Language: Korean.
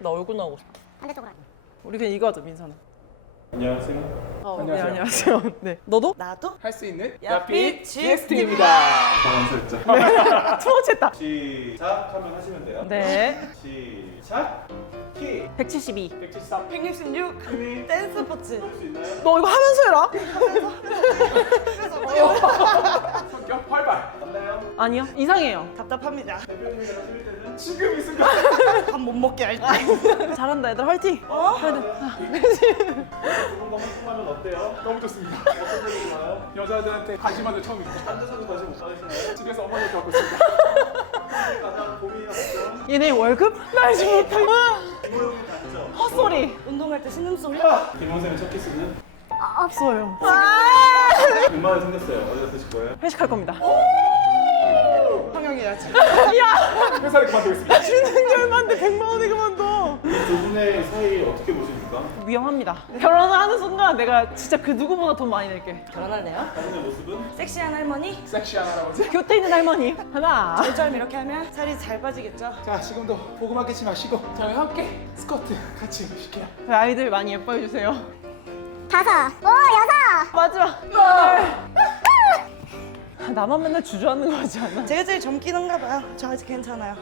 나 얼굴 나오고 싶어. 반대쪽으로. 우리 그냥 이거 하자 민선아. 안녕하세요. 어, 네 안녕하세요. 안녕하세요. 네. 너도? 나도? 할 수 있는 야빛 GXT입니다. 당황스럽죠? 투어쳤다. 시작하면 하시면 돼요. 네. 시작. 키 172. 173. 166 힘이 댄스 스포츠 있나요? 너 이거 하면서 해라. 성격 활발. 맞나요? 아니요. 이상해요. 답답합니다 때는 지금 이 순간. 밥 못 먹게 할 때 잘한다 얘들 화이팅. 어? 두분 활동하면 어때요? 너무 좋습니다. 어떤 좋아요? 여자들한테 관심받을 처음입니다. 한두석은 다시 못 받으시나요? 집에서 어머니를 겪고 있습니다. 가장 고민이 없죠? 얘네 월급? 날지 못해. 이모형이? 헛소리. 운동할 때 신음소리 김원생의 첫 키스는 아, 없어요. 6만 원 생겼어요. 어디다 쓰실 거예요? 회식할 겁니다. 성형해야지 회사를 그만두겠습니다. 주는 게 얼마인데 100만 원에 그만둬. 이두 분의 사이 어떻게 보십니까? 위험합니다. 결혼을 하는 순간 내가 진짜 그 누구보다 돈 많이 낼게. 결혼할래요? 당신의 모습은? 섹시한 할머니 섹시한 할아버지. 곁에 있는 할머니 하나. 요즘 이렇게 하면 살이 잘 빠지겠죠? 자, 지금도 보고만 깨지 마시고 저희 함께 스쿼트 같이 해보실게요. 저희 아이들 많이 예뻐해 주세요. 다섯. 오, 여섯. 나만 맨날 주저하는 거지 않아? 제가 제일 젊기는가 봐요 저 아직 괜찮아요